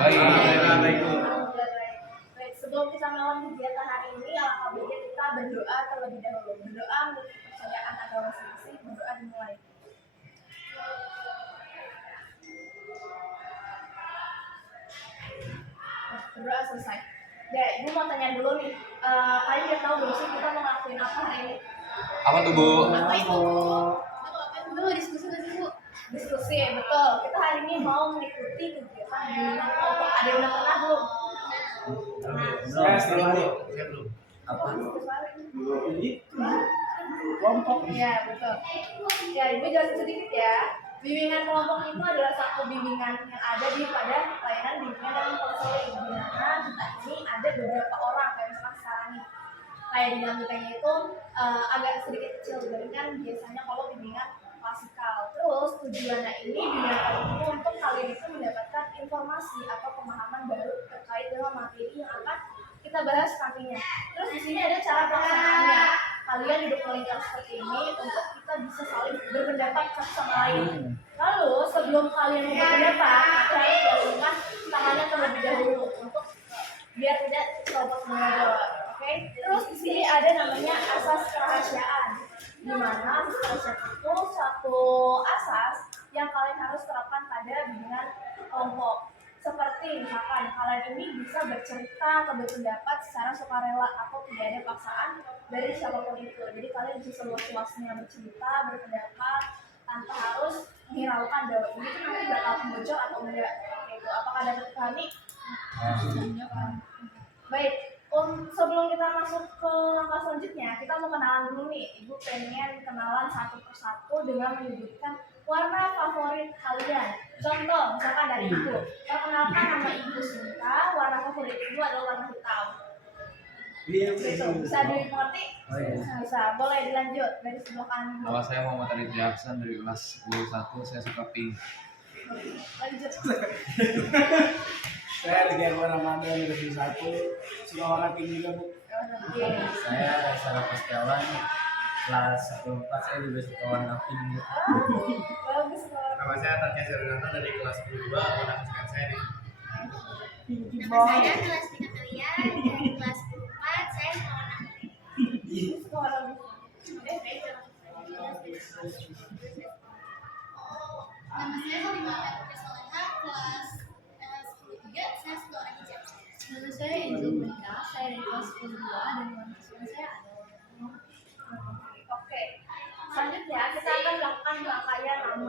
Baik. Baik, sebelum kita melakukan kegiatan hari ini, alangkah baiknya kita berdoa terlebih dahulu. Berdoa menurut kepercayaan agama masing-masing. Berdoa dimulai. Berdoa selesai. Ya, Ibu mau tanya dulu nih. Kalian udah tahu belum sih kita mau ngelakuin apa hari ini? Apa tuh, Bu? Apa itu, Bu? Ibu mau diskusi nggak sih, Bu? Diskusi, betul. Kita hari ini mau mengikuti kegiatan bimbingan kelompok. Ada yang udah pernah belum? Belum. Apa? Kelompok. Iya, betul. Ya, Ibu jelasin sedikit ya. Bimbingan kelompok itu adalah satu bimbingan yang ada di pada layanan bimbingan dan konseling, di mana kita ini ada beberapa orang kayak misalkan sekarang nih. Kayak dinamikanya itu agak sedikit kecil dibandingkan biasanya kalau bimbingan klasikal. Terus tujuannya ini bimbingan itu untuk kalian itu mendapatkan informasi atau pemahaman baru terkait dengan materi yang akan kita bahas nantinya. Terus di sini ada cara pelaksanaannya. Kalian duduk melingkar seperti ini untuk kita bisa saling berpendapat satu sama lain. Lalu sebelum kalian berpendapat, kalian gabungkan tangannya terlebih dahulu untuk biar tidak copot mengobrol. Oke? Terus di sini ada namanya asas kerahasiaan. Di mana asas kerahasiaan itu satu asas yang kalian harus terapkan pada bimbingan kelompok. Seperti misalkan kalian ini bisa bercerita atau berpendapat secara sukarela atau tidak ada paksaan dari siapapun itu. Jadi kalian bisa seluas-luasnya bercerita, berpendapat tanpa harus menghiraukan bahwa ini tuh nanti bakal bocor atau enggak. Gitu. Apakah dapat dipahami? Baik. Sebelum kita masuk ke langkah selanjutnya, kita mau kenalan dulu nih. Ibu pengen kenalan satu persatu dengan menyebutkan warna favorit kalian. Contoh, misalkan dari Ibu. Perkenalkan nama Ibu Sinta, warna favorit Ibu adalah warna hitam. Gitu. Bisa dimengerti? Bisa. Boleh dilanjut dari sebelah kanan. Nama saya Muhammad Arif Jaksan dari kelas 11. Saya suka pink. Lanjut. Saya Rizky Ramadan dari kelas 1. Suka warna pink juga, Bu. Saya Reza Pastiawan kelas 14. Saya juga suka warna pink. Bagus. Nama saya Tatya Sirunanto dari kelas 22. Warna kesukaan saya di Nama saya kelas 3 kalian dari kelas 4. Saya suka warna kuning. Nama saya Fatimah Putri Soleha kelas 10-3. Saya suka warna hijau. Nama saya Angel Monica. Saya dari kelas 10-2 dan warna kesukaan saya adalah Oke. Selanjutnya kita akan melakukan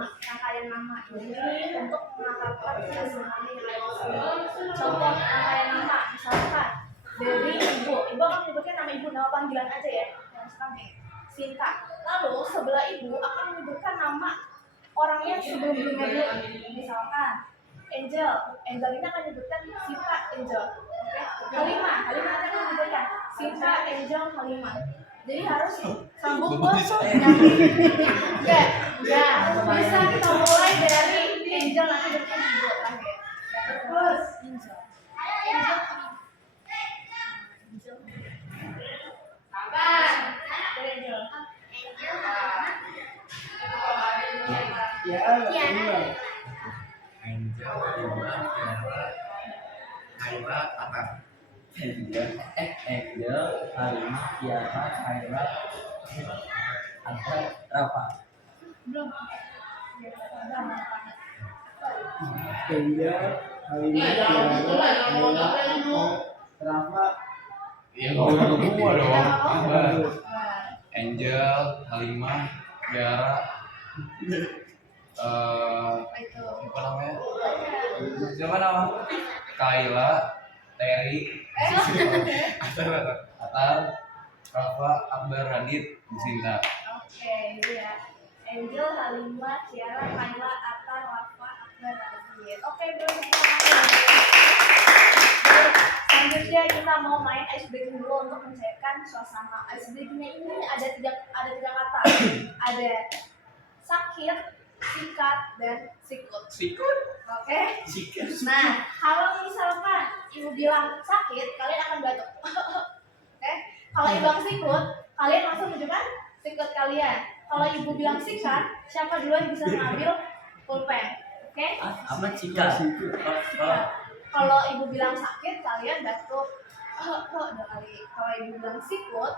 rangkaian nama ini untuk menetapkan kesesuaian yang ada di sini. Contoh rangkaian nama, misalkan dari Ibu. Ibu akan menyebutkan nama Ibu, nama panggilan aja ya. Misalkan nih, Sinta. Lalu sebelah Ibu akan menyebutkan nama orangnya sebelumnya dulu. Misalkan Angel ini akan menyebutkan Sinta Angel. Oke. Halimah nanti akan menyebutkan Sinta Angel Halimah. Jadi harus sambung bos. Ya, bisa kita mulai dari Angel nanti berarti Ibu terakhir. Terus Angel. Sabar. Dari Angel. Ya, Angel, Lima, Tiara, Kaila, Atar. Angel, Halimah, Tiara, Kaila, Anta, Rafa. Belum. Angel, Halimah, Tiara, Rafa. Iya, kalau semua dong. Angel, Halimah, Tiara, siapa namanya? Siapa nama? Kaila, Terry, Atar, Rafa, Akbar, Radit, Sinta. Oke, itu ya. Angel, Halimah, Tiara, Kaila, Atar, Rafa, Akbar, Radit. Oke, belum. Selanjutnya kita mau main ice breaking dulu untuk mencairkan suasana. Ice breakingnya ini ada tiga kata. Ada sakit, sikat, dan sikut. Sikut. Oke. Nah, kalau misalkan Ibu bilang sakit, kalian akan batuk. Oke. Kalau Ibu bilang sikut, kalian langsung menunjukkan sikut kalian. Kalau Ibu bilang sikat, siapa duluan bisa mengambil pulpen? Oke. Apa Cika? Kalau ibu bilang sakit, kalian batuk. Oh, udah kali. Kalau ibu bilang sikut,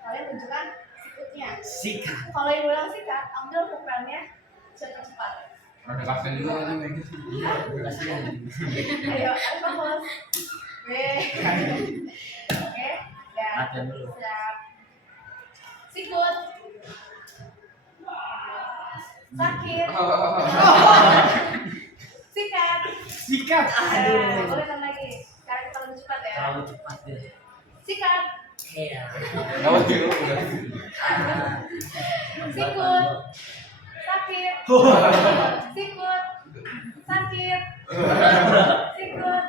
kalian tunjukkan sikutnya. Sikat. Kalau ibu bilang sikat, ambil pulpennya cepat-cepat. Ada kafein juga kan kayak gitu. Iya, kasihan. Ayo, fokus. B. Oke, ya. Latihan dulu. Siap. Sikut. Sakit. Sikat. Sikat. Boleh tambah lagi. Sekarang kita lebih cepat ya. Terlalu cepat deh. Sikat. Iya. Oh, iya, udah. Sikut. Sakit. Sikut. Sakit. Sikut.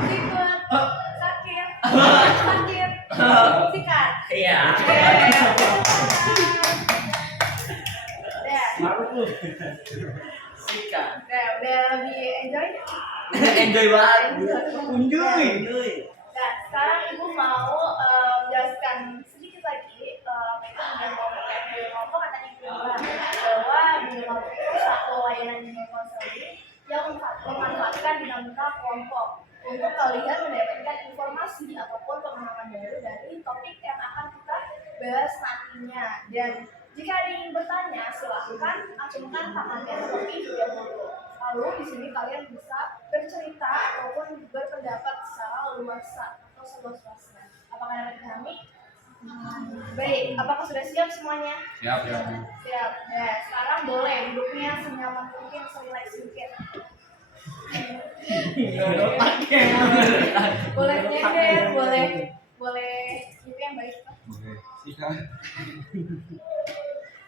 Sikut. Sakit. Sakit. Sikat. Iya. Udah. Sikat. Udah lebih enjoy? Enjoy banget. Enjoy. Nah, sekarang ibu mau menjelaskan sedikit lagi kelompok katanya ibu bilang bahwa di kelompok itu satu layanan dunia konseling yang memanfaatkan dinamika kelompok untuk kalian mendapatkan informasi ataupun pemahaman baru dari topik yang akan kita bahas nantinya. Dan jika ada yang bertanya, silahkan acungkan tangannya seperti video dulu. Lalu di sini kalian bisa bercerita ataupun berpendapat secara luasa atau seluas-luasnya. Apakah dapat dipahami? Baik, apakah sudah siap semuanya? Siap, ya. Siap. Nah, sekarang boleh duduknya senyaman mungkin, selek sedikit. Boleh nyender, boleh itu yang baik. Boleh. Sikat.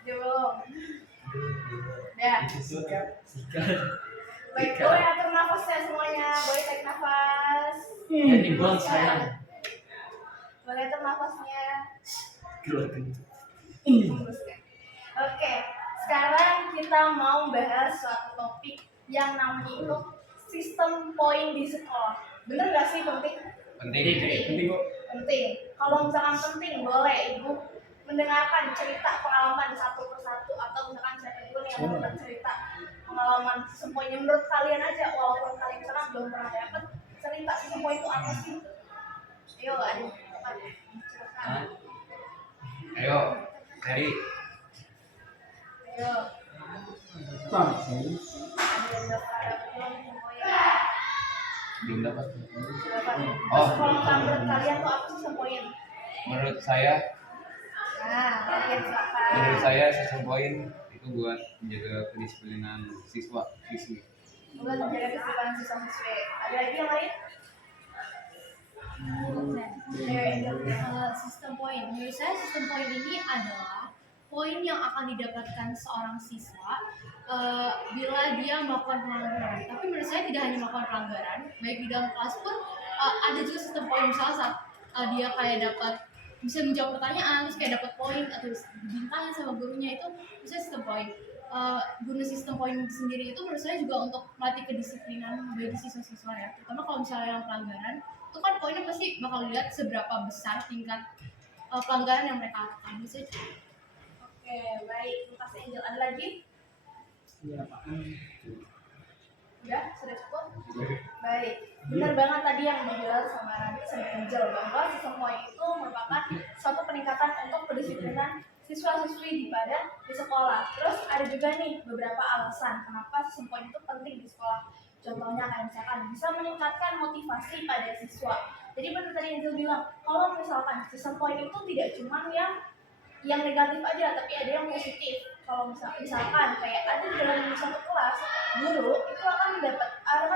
Belum. Ya. Sikat. Baik, boleh atur nafasnya semuanya. Boleh tarik nafas. Jadi bos saya. Boleh atur nafasnya. Keluar kencing. Hembuskan. Oke, sekarang kita mau bahas suatu topik yang namanya itu sistem poin di sekolah. Bener gak sih penting? Penting. Penting kok. Penting. Kalau misalkan penting, boleh ibu mendengarkan cerita pengalaman satu persatu atau misalkan siapa dulu yang mau bercerita pengalaman sistem poinnya menurut kalian aja, walaupun kalian misalkan belum pernah dapat cerita sistem poin itu apa sih? Ayo, ada ceritakan. Ayo, Ferry. Ayo, ada yang daftar belum sistem poin? Belum dapat. Dapat. Oh. Terus kalau misalkan menurut kalian tuh apa sih sistem poin? Menurut saya, Silakan. sistem poin itu buat menjaga kedisiplinan siswi. Bukan menjaga keseimbangan siswa-siswi. Ada lagi yang lain? Sistem poin. Menurut saya sistem poin ini adalah poin yang akan didapatkan seorang siswa bila dia melakukan pelanggaran. Tapi menurut saya tidak hanya melakukan pelanggaran, baik di dalam kelas pun ada juga sistem poin. Misalnya saat dia kayak dapat bisa menjawab pertanyaan, terus kayak dapat poin atau dibintangin sama gurunya, itu bisa sistem poin. Guna sistem poin sendiri itu menurut saya juga untuk melatih kedisiplinan bagi siswa-siswa ya. Terutama kalau misalnya yang pelanggaran, itu kan poinnya pasti bakal dilihat seberapa besar tingkat pelanggaran yang mereka lakukan. Bisa. Oke, baik. Terima kasih Angel. Ada lagi? Udah? Sudah cukup? Baik. Benar banget tadi yang dibilang sama Radit sama Angel bahwa sistem poin itu merupakan suatu peningkatan untuk kedisiplinan siswa-siswi di sekolah. Terus ada juga nih beberapa alasan kenapa sistem poin itu penting di sekolah. Contohnya kayak misalkan bisa meningkatkan motivasi pada siswa. Jadi benar tadi Angel bilang, kalau misalkan sistem poin itu tidak cuma yang negatif aja, tapi ada yang positif. Kalau misalkan kayak ada di dalam satu kelas, guru itu akan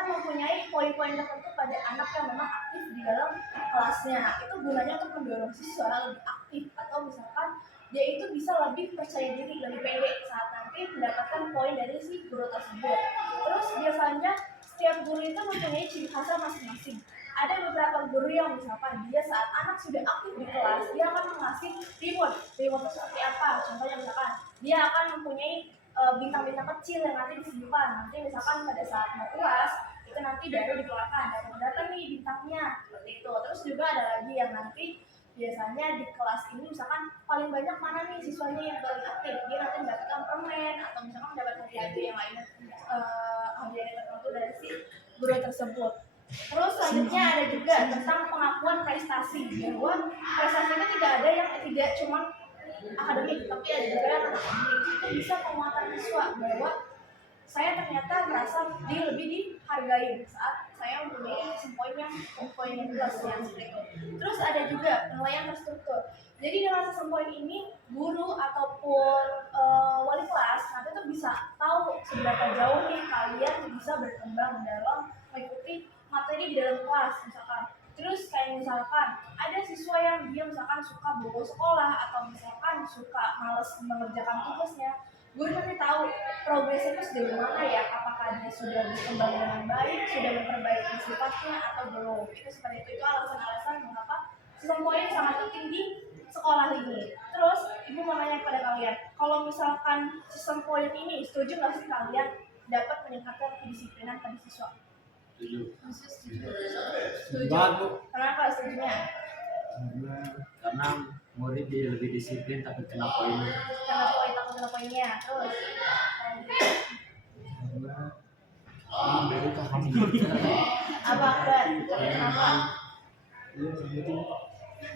mempunyai poin-poin tertentu pada anak yang memang aktif di dalam kelasnya. Itu gunanya untuk mendorong siswa lebih aktif, atau misalkan dia itu bisa lebih percaya diri, lebih pede saat nanti mendapatkan poin dari si guru tersebut. Terus biasanya setiap guru itu mempunyai ciri khasnya masing-masing. Ada beberapa guru yang misalkan dia saat anak sudah aktif di kelas, dia akan mengasih reward itu seperti apa? Contohnya misalkan dia akan mempunyai bintang-bintang kecil yang nanti disimpan. Nanti misalkan pada saat mau kelas itu nanti baru dikeluarkan, datang nih bintangnya seperti itu. Terus juga ada lagi yang nanti biasanya di kelas ini misalkan paling banyak mana nih siswanya yang paling aktif, dia nanti mendapatkan permen atau misalkan mendapatkan hadiah yang lainnya, hadiah tertentu dari si guru tersebut. Terus selanjutnya ada juga tentang pengakuan prestasi, bahwa prestasi itu tidak ada yang tidak cuma akademik, tapi ada juga yang akademik. Itu bisa penguatan siswa bahwa saya ternyata merasa lebih dihargai saat saya mempunyai poin yang plus yang seperti itu. Terus ada juga penilaian terstruktur. Jadi dengan sistem poin ini, guru ataupun wali kelas nanti tuh bisa tahu seberapa jauh nih kalian bisa berkembang dalam mengikuti materi di dalam kelas misalkan. Terus kayak misalkan ada siswa yang dia misalkan suka bolos sekolah atau misalkan suka males mengerjakan tugasnya, guru nanti tahu progresnya itu sejauh mana ya, apakah dia sudah berkembang dengan baik, sudah memperbaiki sifatnya atau belum. Itu seperti itu alasan-alasan mengapa sistem poin sangat penting di sekolah ini. Terus ibu mau nanya kepada kalian, kalau misalkan sistem poin ini setuju nggak sih kalian dapat meningkatkan kedisiplinan pada siswa? Setuju. Setuju. Banget, Bu. Kenapa setujunya? Karena murid dia lebih disiplin tapi kena poin. Karena poin takut kena poinnya. Terus Dari paham. apa kan? Kenapa? Iya, betul.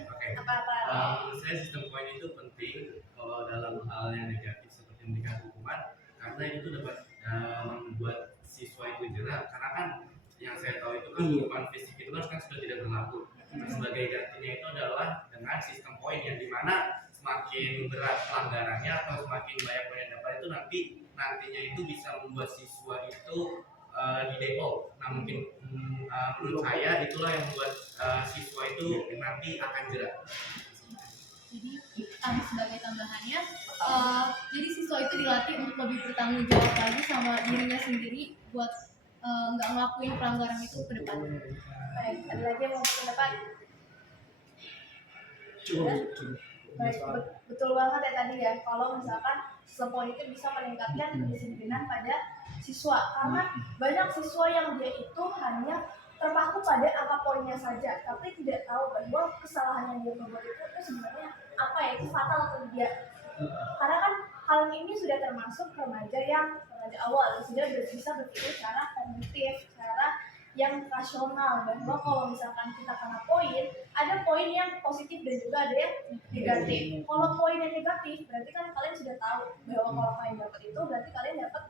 Oke. Apa-apa? Menurut saya sistem poin itu penting kalau dalam hal yang negatif seperti memberikan hukuman, karena itu dapat membuat siswa itu jerah. Karena kan yang saya tahu itu kan hukuman fisik itu kan sudah tidak berlaku. Nah, sebagai gantinya itu adalah dengan sistem poin yang dimana semakin berat pelanggarannya atau semakin banyak poin yang dapat itu nantinya itu bisa membuat siswa itu didepo. Nah mungkin menurut saya itulah yang membuat siswa itu nanti akan jerah. Jadi tadi sebagai tambahannya, jadi siswa itu dilatih untuk lebih bertanggung jawab lagi sama dirinya sendiri buat nggak ngelakuin pelanggaran itu ke depan. Baik, ada lagi yang mau pendapat? Cukup. Baik, betul banget ya tadi ya. Kalau misalkan sistem poin itu bisa meningkatkan kedisiplinan pada siswa, karena banyak siswa yang dia itu hanya terpaku pada angka poinnya saja, tapi tidak tahu bahwa kesalahan yang dia perbuat itu sebenarnya apa ya, itu fatal atau tidak. Karena kan hal ini sudah termasuk remaja awal, sudah bisa berpikir secara kognitif, secara yang rasional, bahwa kalau misalkan kita kena poin, ada poin yang positif dan juga ada yang negatif. Kalau poin yang negatif, berarti kan kalian sudah tahu bahwa kalau kalian dapat itu, berarti kalian dapat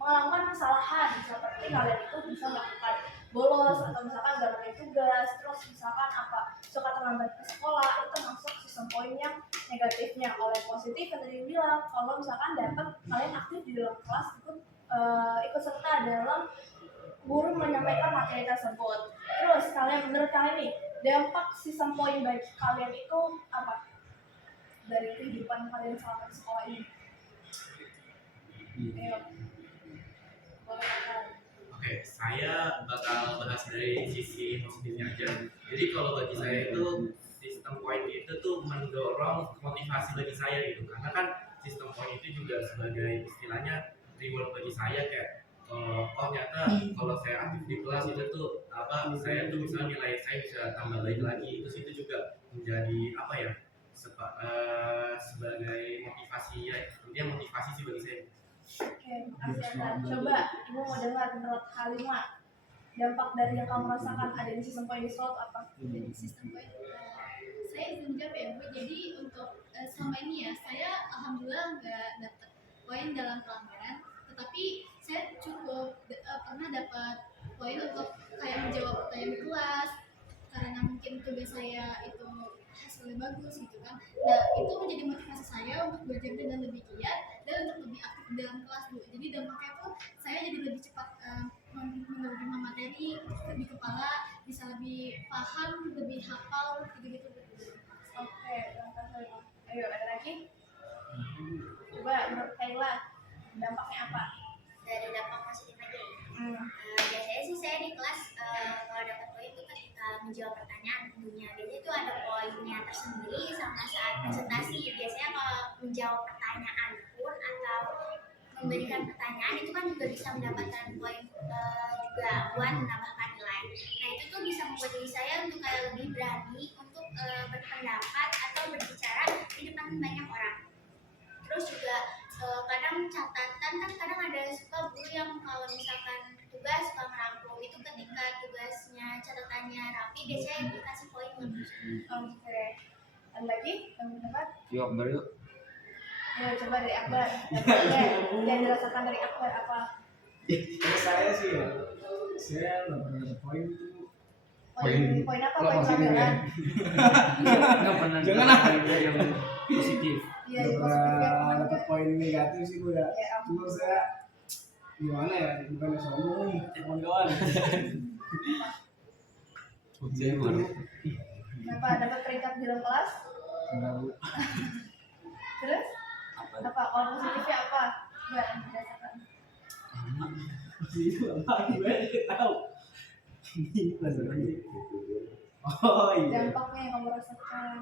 melakukan kesalahan, seperti kalian itu bisa melakukan bolos atau misalkan gak ngerjain tugas, terus misalkan suka terlambat ke sekolah, itu termasuk sistem poin yang negatifnya. Kalau yang positif yang tadi bilang, kalau misalkan dapat kalian aktif di dalam kelas, ikut serta dalam guru menyampaikan materi tersebut. Terus menurut kalian nih, dampak sistem poin bagi kalian itu apa dari kehidupan kalian selama di sekolah ini? Ayo. Oke, saya bakal bahas dari sisi positifnya aja. Jadi kalau bagi saya itu sistem poin itu tuh mendorong motivasi bagi saya gitu. Karena kan sistem poin itu juga sebagai istilahnya reward bagi saya, kayak ternyata kalau saya aktif di kelas itu tuh saya tuh misalnya nilai saya bisa tambah baik lagi. Terus itu juga menjadi sebagai motivasi ya, intinya motivasi sih bagi saya. Oke, makasih Anda. Coba ibu mau dengar menurut Halimah, dampak dari yang kamu rasakan ada di sistem poin di sekolah itu apa? Dari sistem poin, saya izin jawab ya Bu. Jadi untuk selama ini ya, saya alhamdulillah nggak dapat poin dalam pelanggaran, tetapi saya cukup pernah dapat poin untuk kayak menjawab pertanyaan di kelas, karena mungkin tugas saya itu hasilnya bagus gitu kan. Nah itu menjadi motivasi saya untuk belajar dengan lebih giat dan untuk lebih aktif di dalam kelas Bu. Jadi dampaknya tuh saya jadi lebih cepat menerima materi di kepala, bisa lebih paham, lebih hafal gitu-gitu. Oke, terima kasih. Ayo, ada lagi? Coba menurut Kayla, dampaknya apa? Dari dampak positif aja ya. Biasanya sih saya di kelas kalau dapat poin itu ketika menjawab pertanyaan tentunya. Biasanya itu ada poinnya tersendiri sama saat presentasi. Biasanya kalau menjawab pertanyaan pun atau memberikan pertanyaan itu kan juga bisa mendapatkan poin juga buat menambahkan nilai. Nah itu tuh bisa membuat diri saya untuk kayak lebih berani untuk berpendapat atau berbicara di depan banyak orang. Terus juga kadang catatan kan kadang ada suka guru yang kalau misalkan tugas suka merangkum itu ketika tugasnya semuanya rapi, biasanya dikasih poin lebih. Oke. Ada lagi yang mendapat? Yuk, Akbar yuk. Ya coba dari Akbar. Yang dirasakan dari Akbar apa? Kalau saya sih ya, saya nggak pernah dapat poin itu. Poin apa? Kalau Poin positif ya. pelanggaran. Nggak pernah Jangan dapat poin yang positif. Iya, Nggak di pernah positif dapat poin negatif sih gue ya. Ya, Cuma saya gimana ya, bukan sombong nih kawan-kawan. Saya baru. Kenapa dapat peringkat di dalam kelas? Enggak, Bu. Terus? Apa? Kalau positifnya apa? Enggak, yang dirasakan. Itu apa gue nggak tahu. Ini pelajarannya. Oh iya. Dampaknya yang kamu rasakan.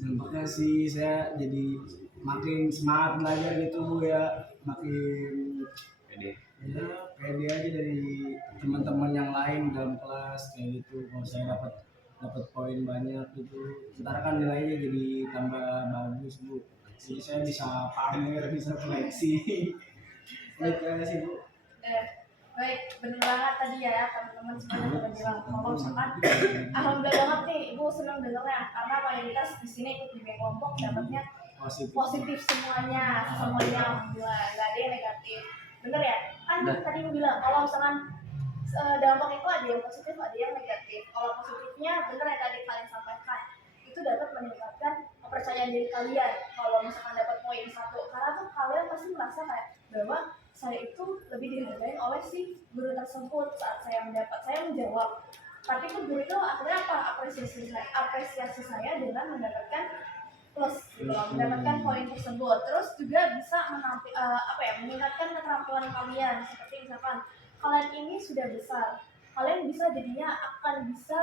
Dampaknya sih saya jadi makin semangat belajar gitu ya, makin Pede. ya pede aja dari teman-teman yang lain dalam kelas kayak gitu. Kalau saya dapat poin banyak gitu, ntar kan nilainya jadi tambah bagus, Bu. Jadi saya bisa pamer, bisa koleksi. Gitu aja sih, Bu. Baik, benar banget tadi ya teman-teman semuanya udah bilang kalau misalkan alhamdulillah banget nih ibu senang dengarnya karena mayoritas di sini ikut bimbing kelompok dapatnya positif semuanya alhamdulillah nggak ada yang negatif, bener ya kan tadi ibu bilang kalau misalkan dampak itu ada yang positif ada yang negatif. Kalau positifnya bener yang tadi kalian sampaikan itu dapat meningkatkan kepercayaan diri kalian kalau misalkan dapat poin 1 karena tuh kalian pasti merasa kayak bahwa saya itu lebih dihargai oleh si guru tersebut saat saya menjawab. Tapi tuh guru itu akhirnya apa apresiasi saya dengan mendapatkan plus gitu loh, mendapatkan poin tersebut. Terus juga bisa meningkatkan keterampilan kalian seperti misalkan kalian ini sudah besar, kalian bisa jadinya akan bisa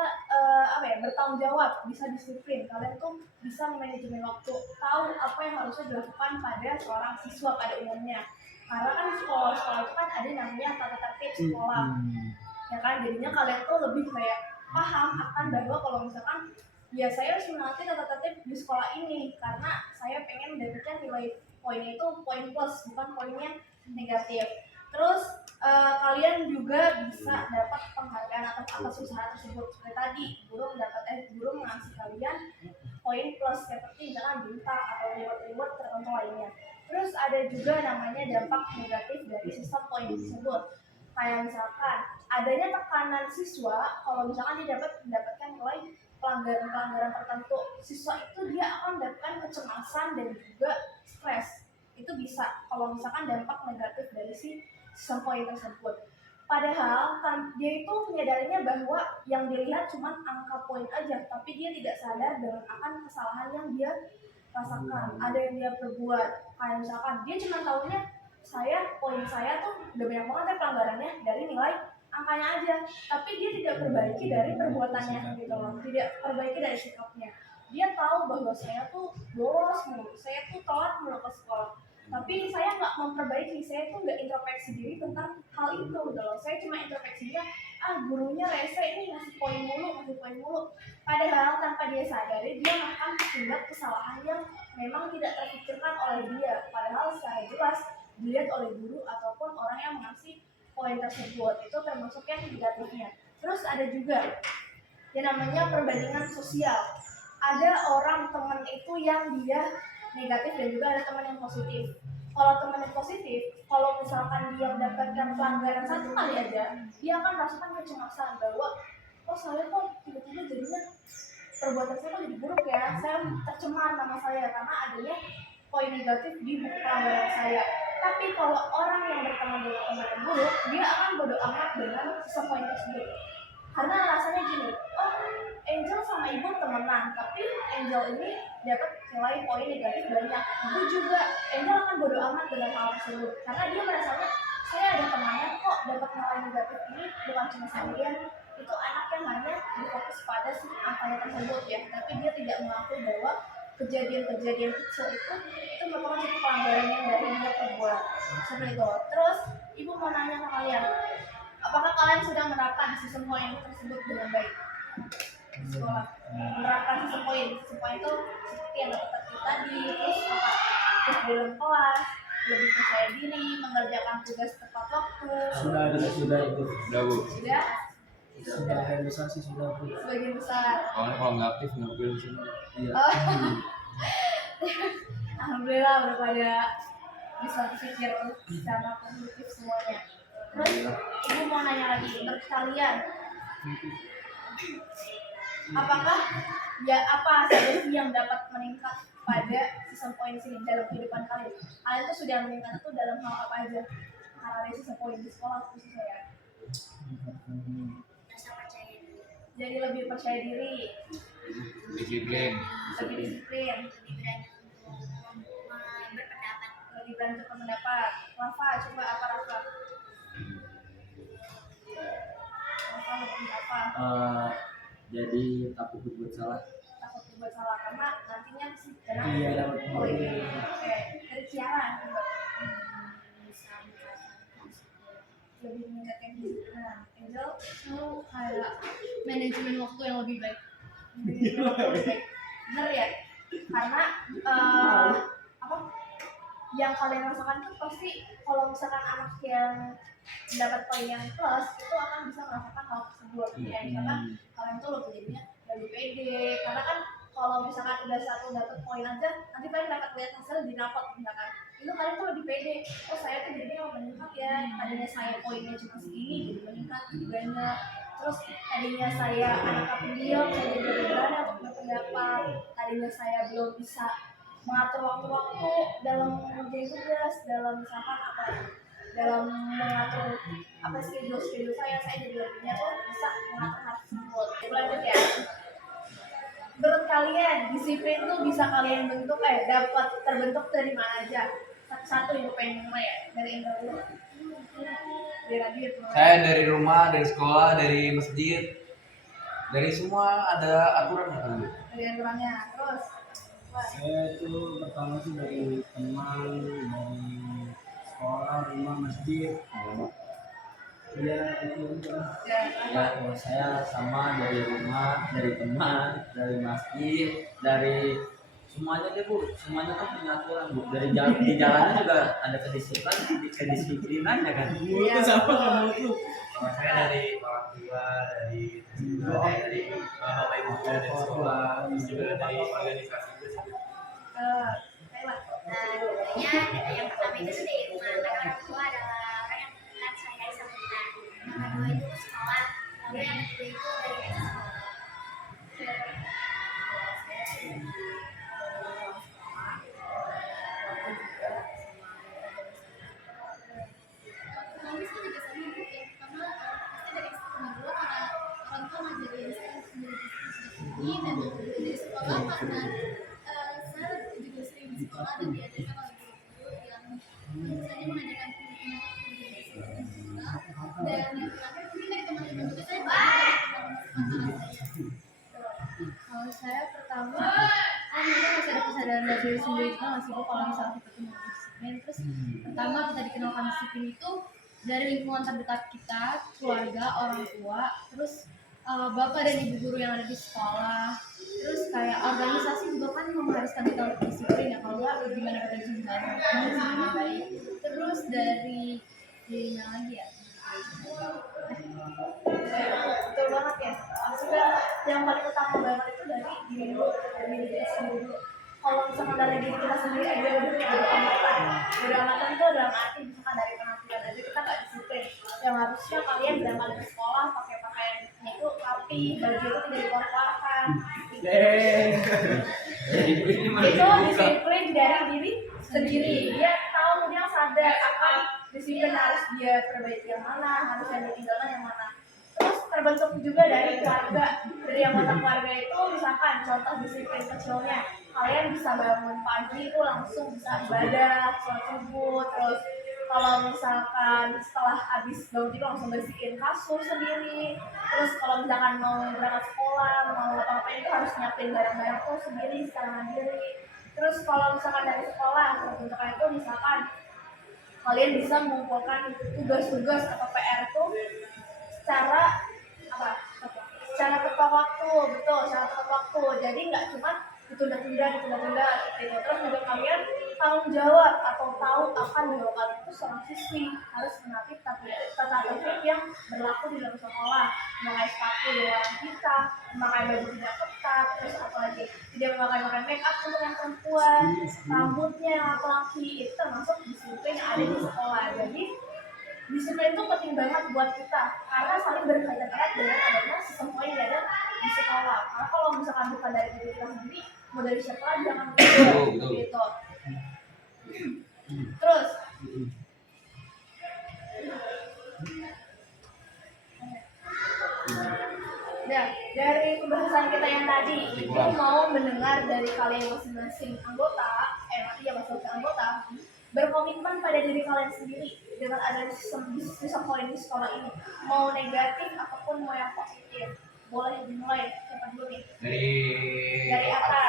bertanggung jawab, bisa disiplin. Kalian tuh bisa manajemen waktu, tahu apa yang harusnya dilakukan pada seorang siswa pada umumnya. Karena kan sekolah itu kan ada namanya tata tertib sekolah, ya kan jadinya kalian tuh lebih kayak paham akan bahwa kalau misalkan ya saya harus menaati tata tertib di sekolah ini karena saya pengen mendapatkan nilai poinnya itu poin plus bukan poinnya negatif. Terus kalian juga bisa dapat penghargaan atas usaha tersebut seperti tadi guru mengasih kalian poin plus seperti misalkan bintang atau reward tertentu lainnya. Terus ada juga namanya dampak negatif dari sistem poin tersebut. Kayak misalkan adanya tekanan siswa kalau misalkan dia mendapatkan nilai pelanggaran tertentu, siswa itu dia akan mendapatkan kecemasan dan juga stres. Itu bisa kalau misalkan dampak negatif dari si sistem poin tersebut. Padahal dia itu menyadarinya bahwa yang dilihat cuma angka poin aja, tapi dia tidak sadar dengan akan kesalahan yang dia rasakan, ada yang dia perbuat. Kayak misalkan dia cuma tahunya poin saya tuh udah banyak banget ya pelanggarannya dari nilai angkanya aja, tapi dia tidak perbaiki dari perbuatannya gitu loh, tidak perbaiki dari sikapnya. Dia tahu bahwa saya tuh bolos mulu, saya tuh telat mulu ke sekolah, tapi saya nggak memperbaiki, saya tuh nggak introspeksi diri tentang hal itu gitu loh. Saya cuma introspeksinya gurunya rese ini ngasih poin mulu. Padahal tanpa dia sadari dia akan membuat kesalahan yang memang tidak terpikirkan oleh dia. Padahal secara jelas dilihat oleh guru ataupun orang yang mengasih poin tersebut. Itu termasuk yang negatifnya. Terus ada juga yang namanya perbandingan sosial. Ada orang teman itu yang dia negatif dan juga ada teman yang positif. Kalau teman yang positif, kalau misalkan dia mendapatkan pelanggaran 1 kali aja, dia akan merasakan kecemasan bahwa saya kok tiba-tiba jadinya perbuatan saya kok jadi buruk ya, saya tercemar nama saya karena adanya poin negatif di buku pelanggaran saya. Tapi kalau orang yang berteman dengan teman buruk, dia akan bodo amat dengan sistem poin tersebut. Karena alasannya gini, Angel sama ibu temenan, tapi Angel ini dapat nilai poin negatif banyak. Ibu juga, Angel akan bodo amat dengan hal tersebut. Karena dia merasanya, saya ada temannya kok dapat nilai negatif ini, bukan cuma sendirian. Itu anak yang hanya berfokus pada si angkanya tersebut ya. Tapi dia tidak mengakui bahwa kejadian-kejadian kecil itu merupakan satu pelanggaran yang dari dia perbuat. Seperti itu. Terus, ibu mau nanya ke kalian, apakah kalian sudah menerapkan sistem poin tersebut dengan baik? Sekolah menerapkan sistem poin itu seperti yang dapat tadi, terus terus dalam kelas lebih percaya diri, mengerjakan tugas tepat waktu. Sudah itu. Udah, Bu. Sudah. sebagian besar sih sudah Bu. Sebagian besar. Soalnya kalau nggak aktif nggak boleh di sini. Iya. Oh. Alhamdulillah udah pada bisa berpikir secara positif semuanya. Terus ibu mau nanya lagi, menurut kalian apakah ya apa saja sih yang dapat meningkat pada sistem poin sini dalam kehidupan kalian? Kalian tuh sudah meningkat itu dalam hal apa aja? Karena ada sistem poin di sekolah khususnya ya. Rasa percaya diri, Jadi lebih percaya diri, Disiplin. lebih disiplin, lebih berani untuk berpendapat. lebih berani untuk berpendapat. Rafa, coba apa Rafa? Rafa lebih apa? Jadi takut berbuat salah. Takut berbuat salah karena nantinya sih Iya, dapat oh poin. iya, oke dari Ciara coba. Bisa meningkatkan Lebih meningkatkan disiplin. Angel, Lalu kayak manajemen waktu yang lebih baik. bener ya? Karena apa yang kalian rasakan tuh pasti kalau misalkan anak yang mendapat poin yang plus itu akan bisa merasakan hal tersebut. Kayak misalkan kalian tuh lebih jadinya lebih pede karena kan kalau misalkan udah satu dapat poin aja nanti kalian dapat lihat hasil di rapot misalkan itu kalian tuh lebih pede. Oh saya tuh jadinya meningkat ya, tadinya saya poinnya cuma segini jadi meningkat jadi banyak. Terus tadinya saya anak pendiam saya jadi lebih berani untuk berpendapat. Tadinya saya belum bisa mengatur waktu-waktu dalam mengerjain tugas, dalam misalkan apa dalam mengatur apa schedule saya jadi lebihnya tuh bisa mengatur hal tersebut. Lanjut ya. Menurut kalian disiplin tuh bisa kalian bentuk dapat terbentuk dari mana aja? Satu-satu ibu pengen mulai ya dari Indra dulu. Biar Radit mulai. Saya dari rumah, dari sekolah, dari masjid, dari semua ada aturan kan Bu? Dari aturannya. Terus wah, Saya itu pertama sih dari teman, dari sekolah, rumah, masjid. Iya itu udah. ya, Ya, kalau saya sama dari rumah, dari teman, dari masjid, dari semuanya deh Bu, semuanya kan punya aturan Bu. Dari jalan di jalannya juga ada kedisiplinannya kan. Mulut tuh sama kan mulut lu. Kalau saya dari orang tua, dari bapak ibu juga dari sekolah, terus juga dari organisasi itu sih. Kayla. Tentunya yang pertama itu dari rumah, karena orang tua adalah orang yang menentukan saya sama kita. Yang kedua itu sekolah, lalu yang ketiga itu dari sekolah. Ekonomis kan juga sama Bu ya, karena pasti dari sekolah dulu karena orang tua ngajarin saya sendiri disiplin dan dari sekolah karena saya juga sering di sekolah dan diajarkan oleh guru-guru yang tentu saja mengajarkan disiplin juga. Dan yang terakhir mungkin dari teman-teman juga saya belajar dari teman-teman saya. Kalau saya pertama kan mungkin masih ada kesadaran dari diri sendiri juga nggak sih Bu kalau misalnya kita punya disiplin. Terus pertama kita dikenalkan disiplin itu dari lingkungan terdekat kita, keluarga, orang tua, terus bapak dan ibu guru yang ada di sekolah. Terus kayak organisasi juga kan mengharuskan kita untuk disiplin ya, kalau nggak gimana kita bisa menjalankan baik. Terus dari dirinya lagi ya. Betul banget ya. Maksudnya yang paling utama banget itu dari diri dulu, dari diri kita sendiri dulu. Kalau misalkan dari diri kita sendiri aja udah amatan. Udah amatan itu dalam arti misalkan dari penampilan aja kita nggak disiplin. Yang harusnya kalian berangkat ke sekolah pakai pakaiannya itu rapi, baju itu tidak dikotor-kotorkan. Itu disiplin dari diri sendiri. Dia tahu, dia sadar akan disiplin harus dia perbaiki yang mana, harus yang ditinggalkan yang mana. Terus terbentuk juga dari keluarga, dari anggota keluarga itu misalkan contoh disiplin kecilnya kalian bisa bangun pagi itu langsung bisa ibadah, sholat subuh, terus kalau misalkan setelah habis bangun tidur langsung bersihin kasur sendiri, terus kalau misalkan mau berangkat sekolah, mau apa-apa itu harus nyiapin barang-barang tuh sendiri secara mandiri. Terus kalau misalkan dari sekolah, terbentuknya itu misalkan kalian bisa mengumpulkan tugas-tugas atau PR tuh secara apa? Secara tepat waktu, betul, secara tepat waktu. Jadi nggak cuma ditunda-tunda gitu. Terus juga kalian tanggung jawab atau tahu akan bahwa kalian itu seorang siswi harus menaati tata tertib yang berlaku di dalam sekolah. memakai sepatu di luaran kita, memakai baju tidak ketat, terus apalagi tidak memakai make up untuk yang perempuan, rambutnya yang laki-laki, itu termasuk disiplin yang ada di sekolah. Jadi disiplin itu penting banget buat kita karena saling berkaitan erat dengan adanya sistem poin yang ada di sekolah. Karena kalau misalkan bukan dari diri kita sendiri, mau dari siapa lagi jangan gitu. Terus ya, dari pembahasan kita yang tadi itu mau mendengar dari kalian masing-masing anggota, masing-masing anggota berkomitmen pada diri kalian sendiri dengan adanya sistem poin di sekolah ini, mau negatif ataupun mau yang positif. Boleh dimulai siapa dulu nih? Dari apa?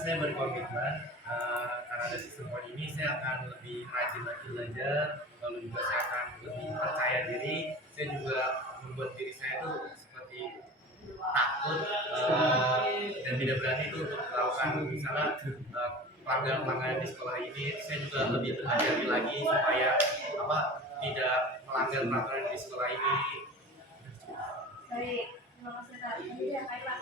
Saya berkomitmen karena ada sistem poin ini saya akan lebih rajin lagi belajar, lalu juga saya akan lebih percaya diri. Saya juga membuat diri saya itu seperti takut dan tidak berani itu untuk melakukan misalnya pelanggaran di sekolah ini. Saya juga lebih berhati-hati lagi supaya tidak melanggar peraturan di sekolah ini. Baik, terima kasih Kak. Ini ya Kak.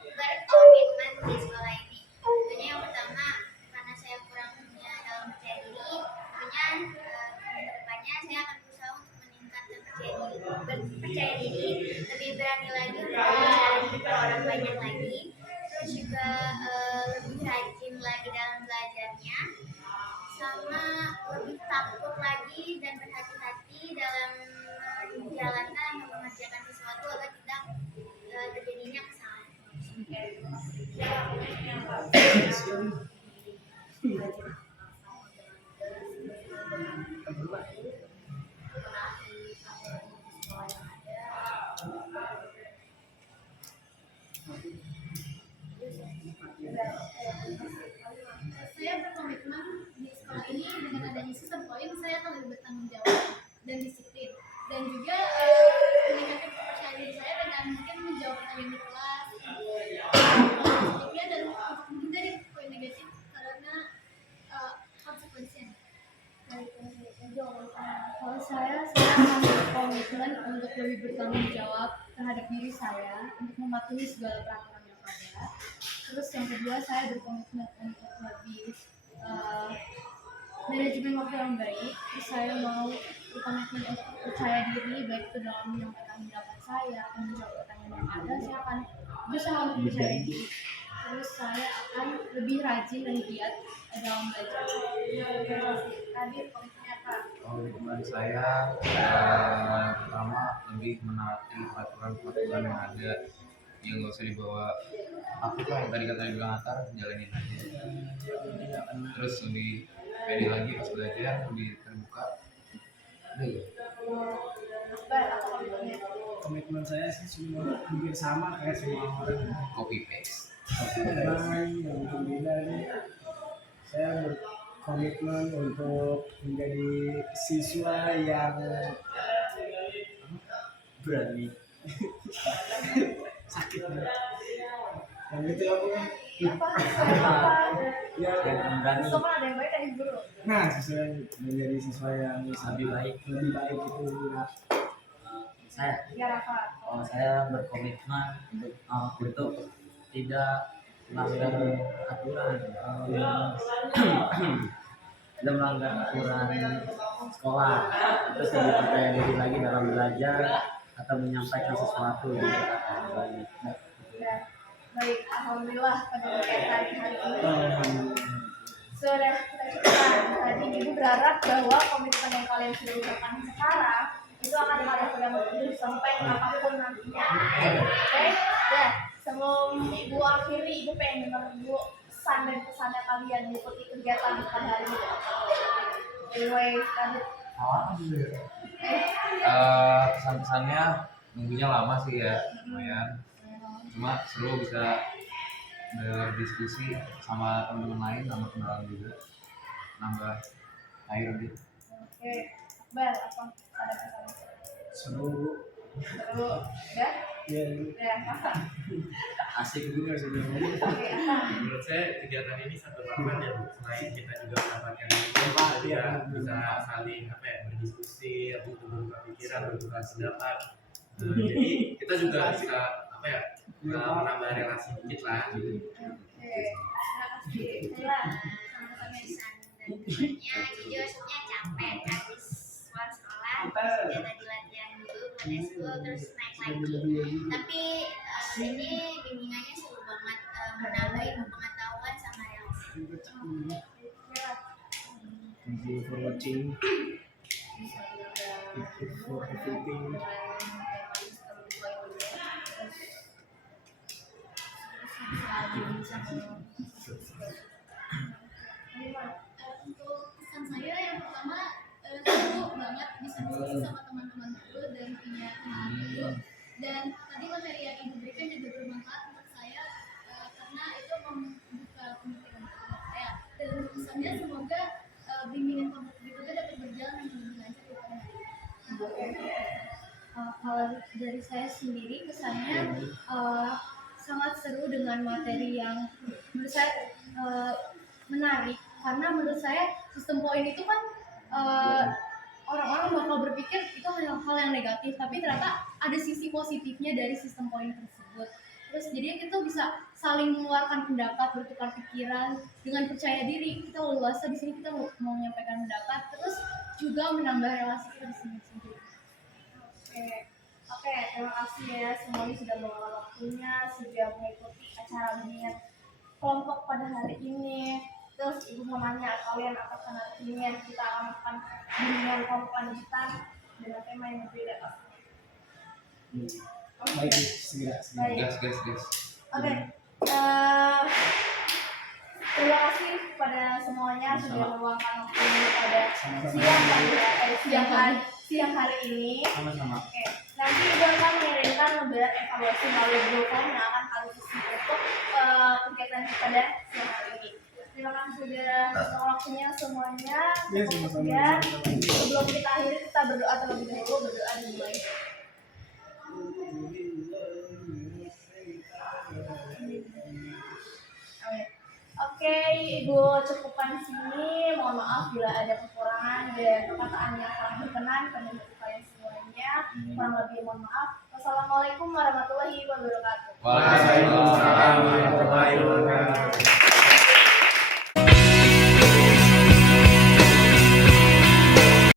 Berkomitmen di sekolah ini. Tentunya yang pertama karena saya kurang punya dalam percaya diri, tentunya kedepannya saya akan berusaha untuk meningkatkan percaya diri, lebih berani lagi untuk berbicara di depan orang banyak lagi, terus juga lebih rajin lagi dalam belajarnya, sama lebih takut lagi dan berhati-hati dalam menjalankan atau mengerjakan sesuatu agar tidak terjadinya kesalahan. Saya berkomitmen di sekolah ini dengan adanya sistem poin saya akan lebih bertanggung jawab dan disiplin, dan juga meningkatkan kepercayaan diri saya dengan mungkin menjawab pertanyaan di kelas positifnya dan untuk menghindari poin negatif karena konsekuensinya. Kalau saya akan berkomitmen untuk lebih bertanggung jawab terhadap diri saya untuk mematuhi segala peraturan yang ada. Terus yang kedua saya berkomitmen untuk lebih manajemen waktu yang baik. Terus saya mau berkomitmen untuk percaya diri baik itu dalam menyampaikan pendapat saya atau menjawab pertanyaan yang ada. Saya akan berusaha untuk percaya diri. Terus saya akan lebih rajin dan giat dalam belajar. Tadi komitmennya apa? Komitmen saya pertama lebih menaati peraturan yang ada, yang nggak usah dibawa aku tuh yang tadi kata bilang Atar, jalanin aja. Terus lebih pede lagi pas belajar, lebih terbuka. Udah ya. Apa komitmennya? Komitmen saya sih semua hampir sama kayak semua orang. Copy paste. Yang berbeda nih, saya berkomitmen untuk menjadi siswa yang berani. Sakit banget. Yang gitu ya Bu ya. Apa? Ya, yang berani. So kan ada yang baik ada yang buruk. nah sesuai menjadi siswa yang Lebih baik. itu. Saya Ya Rafa. saya berkomitmen untuk tidak melanggar aturan, tidak melanggar aturan sekolah, terus lebih percaya diri lagi dalam belajar atau menyampaikan sesuatu yang kita ketahui. Ya. Baik, alhamdulillah pada kegiatan hari ini sudah kita cukupkan. Tadi Ibu berharap bahwa komitmen yang kalian sudah ucapkan sekarang itu akan kalian pegang terus sampai kapanpun nantinya. Oke? Ya, sebelum Ibu akhiri, Ibu pengen dengar dulu pesan dan pesannya kalian mengikuti kegiatan pada hari ini. Anyway, lanjut. Pesan-pesannya nunggunya lama sih ya, lumayan. Cuma seru bisa berdiskusi sama teman-teman lain, sama kenalan juga, nambah air gitu. Oke, Bel, apa ada pesan? Seru. Seru, ya? Ya, Ya, apa? asik juga sih. Oke, apa? Menurut saya kegiatan ini sangat bermanfaat ya Bu. Selain kita juga mendapatkan ilmu, kita bisa saling berdiskusi, untuk bertukar pikiran. pikiran, bertukar pendapat. Jadi kita juga bisa apa ya menambah relasi dikit lah gitu. Oke, terima kasih. Kayla. Pesan dan temannya jujur sebenarnya capek habis pulang sekolah terus tadi latihan dulu buat eskul terus naik lagi tapi ini bimbingannya seru banget menambah ilmu pengetahuan sama relasi. Thank you for watching. Thank you for everything. Untuk pesan saya yang pertama seru banget bisa diskusi sama teman-teman dulu dan punya teman dulu. Dan tadi materi yang ibu berikan juga bermanfaat untuk saya karena itu membuka pemikiran saya. Dan pesannya semoga bimbingan kelompok berikutnya dapat berjalan dengan lebih lancar daripada hari ini. Kalau dari saya sendiri kesannya sangat seru dengan materi yang menurut saya menarik karena menurut saya sistem poin itu kan orang-orang bakal berpikir itu hal yang negatif tapi ternyata ada sisi positifnya dari sistem poin tersebut. Terus jadi kita bisa saling mengeluarkan pendapat, bertukar pikiran dengan percaya diri. Kita leluasa di sini kita mau menyampaikan pendapat terus juga menambah relasi kita di sini sendiri. Oke, terima kasih ya semuanya sudah meluangkan waktunya, sudah mengikuti acara bimbingan kelompok pada hari ini. Terus ibu mau nanya kalian apakah nantinya kita akan melakukan bimbingan kelompok lanjutan dengan tema yang berbeda pastinya. Baik, segera. Gas. Oke, terima kasih kepada semuanya sudah meluangkan waktunya pada siang hari ini. Sama-sama. Oke, nanti ibu akan mengirimkan lembar evaluasi melalui Google Form yang akan kami isi untuk kegiatan pada siang hari ini. Terima kasih sudah meluangkan waktunya semuanya. Ya, sama-sama. Dan sebelum kita akhiri kita berdoa terlebih dahulu, berdoa dimulai. Oke, Ibu cukupkan di sini. Mohon maaf bila ada kekurangan dan perkataan yang kurang berkenan pada kalian semuanya. Kurang lebih mohon maaf. Wassalamualaikum warahmatullahi wabarakatuh. Waalaikumsalam warahmatullahi wabarakatuh.